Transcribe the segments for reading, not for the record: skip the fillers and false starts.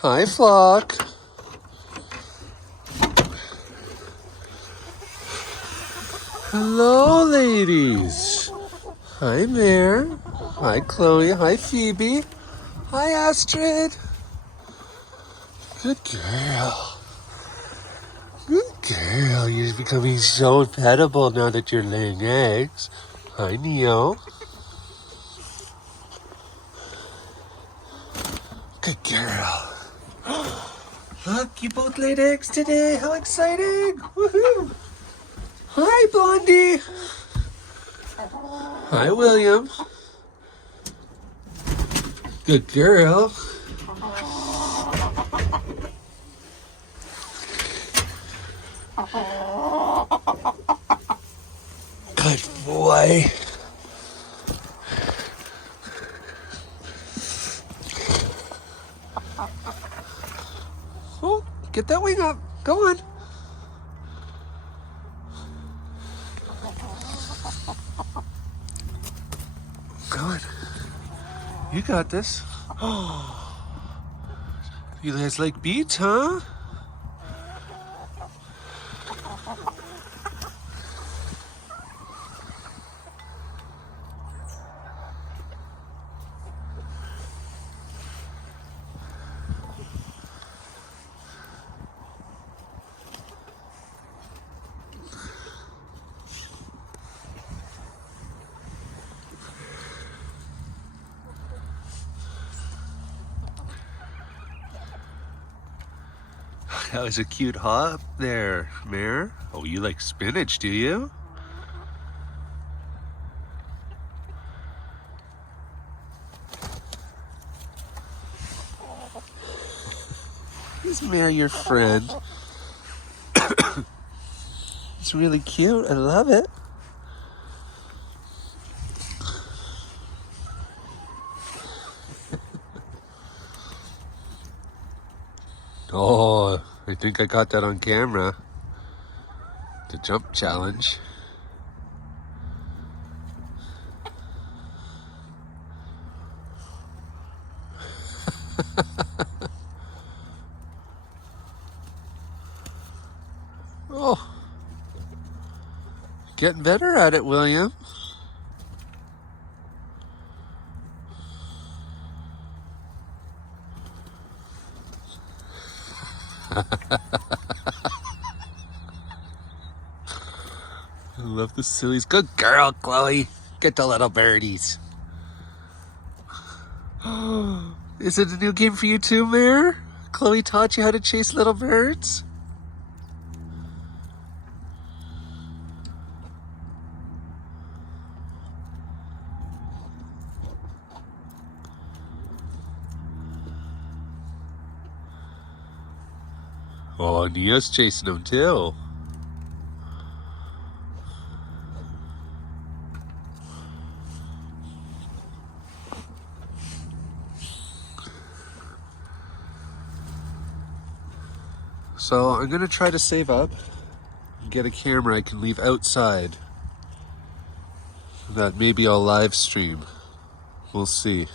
Hi, flock. Hello, ladies. Hi, Mare. Hi, Chloe. Hi, Phoebe. Hi, Astrid. Good girl. Good girl. You're becoming so petable now that you're laying eggs. Hi, Neo. Good girl. Look, you both laid eggs today. How exciting. Woohoo. Hi, Blondie. Hi, William. Good girl. Good boy. Oh, get that wing up. Go on. Go on. You got this. You guys like beets, huh? That was a cute hop there, Mare. Oh, you like spinach, do you? Is Mare your friend? It's really cute. I love it. Oh, I think I got that on camera. The jump challenge. Oh, getting better at it, William. I love the sillies. Good girl, Chloe. Get the little birdies. Is it a new game for you too, Mare? Chloe taught you how to chase little birds? Oh, Nia's chasing them too. So I'm gonna try to save up and get a camera I can leave outside that maybe I'll live stream. We'll see.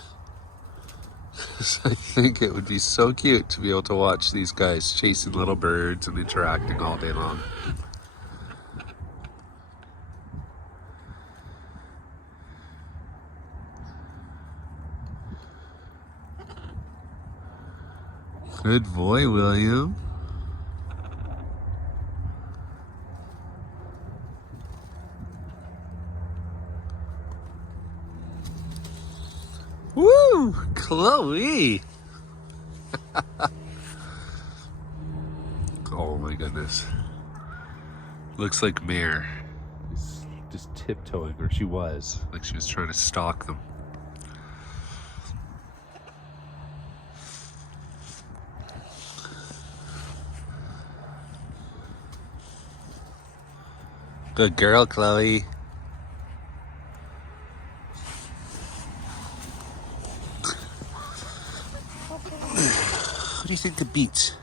I think it would be so cute to be able to watch these guys chasing little birds and interacting all day long. Good boy, William. Woo! Chloe! Oh my goodness. Looks like Mare is just tiptoeing, or she was. Like she was trying to stalk them. Good girl, Chloe. What do you think of Beets?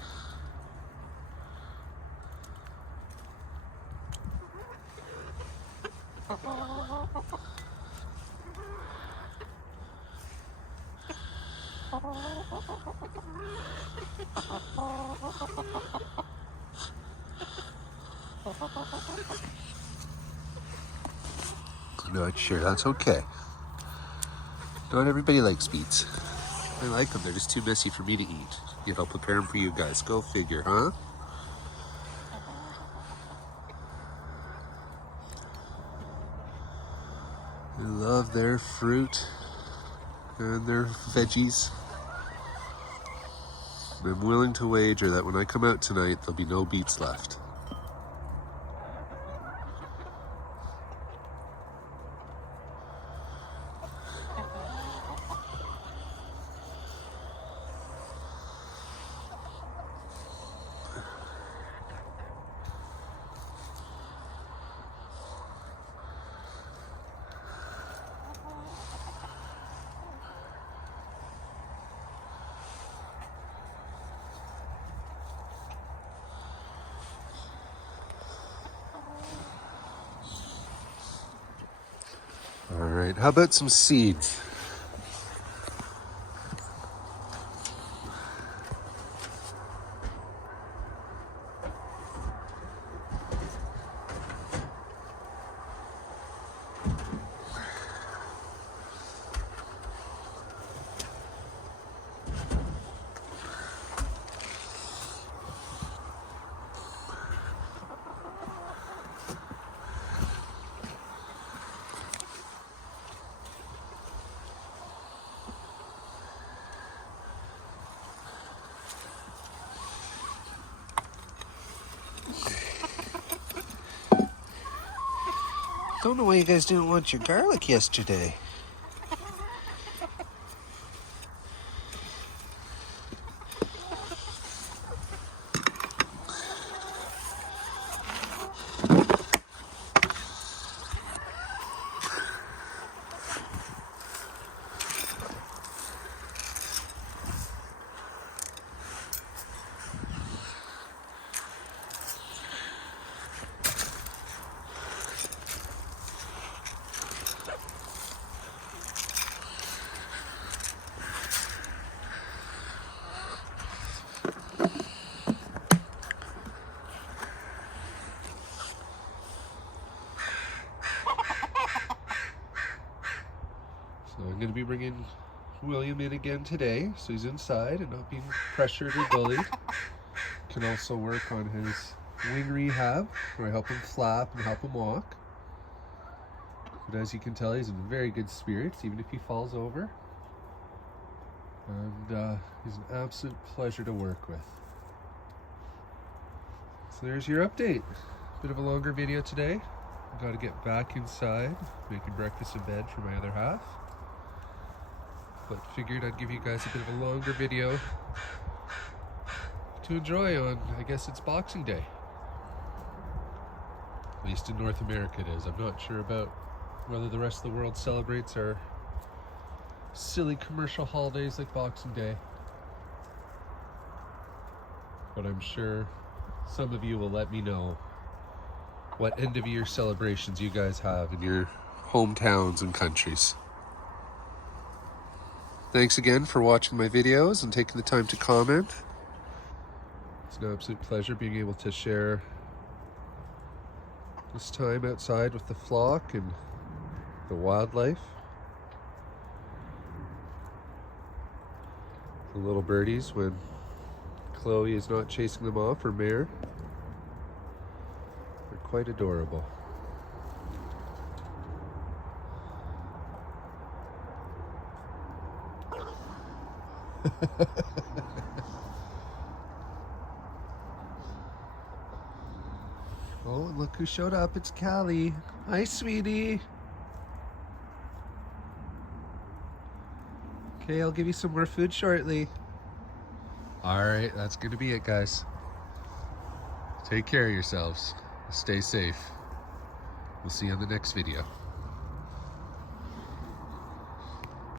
Not sure. That's okay. Not everybody likes beets. I like them. They're just too messy for me to eat. Yet I'll prepare them for you guys. Go figure, huh? They love their fruit and their veggies. I'm willing to wager that when I come out tonight, there'll be no beets left. All right, how about some seeds? Don't know why you guys didn't want your garlic yesterday. So I'm going to be bringing William in again today, so he's inside and not being pressured or bullied. Can also work on his wing rehab, where I help him flap and help him walk. But as you can tell, he's in very good spirits, even if he falls over. And he's an absolute pleasure to work with. So there's your update. Bit of a longer video today. I've got to get back inside, making breakfast in bed for my other half. But figured I'd give you guys a bit of a longer video to enjoy on, I guess it's Boxing Day. At least in North America it is. I'm not sure about whether the rest of the world celebrates our silly commercial holidays like Boxing Day. But I'm sure some of you will let me know what end of year celebrations you guys have in your hometowns and countries. Thanks again for watching my videos and taking the time to comment. It's an absolute pleasure being able to share this time outside with the flock and the wildlife. The little birdies when Chloe is not chasing them off, or Mare. They're quite adorable. Oh, and look who showed up. It's Callie. Hi, sweetie. Okay, I'll give you some more food shortly. All right, that's gonna be it, guys. Take care of yourselves. Stay safe. We'll see you on the next video.